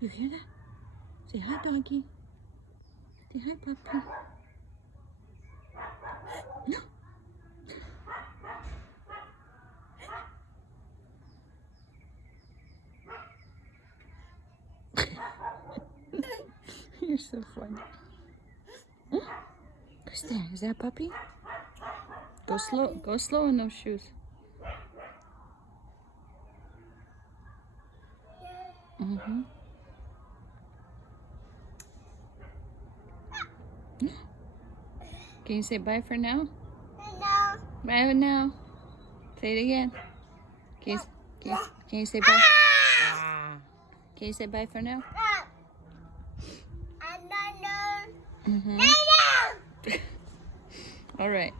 You hear that? Say hi, doggy. Say hi, puppy. No. You're so funny. Who's there? Is that a puppy? Go slow. Go slow in those shoes. Mm-hmm. Can you say bye for now? No. Bye for now. Say it again. Can you say bye? Ah. Can you say bye for now? No. Mm-hmm. No. All right.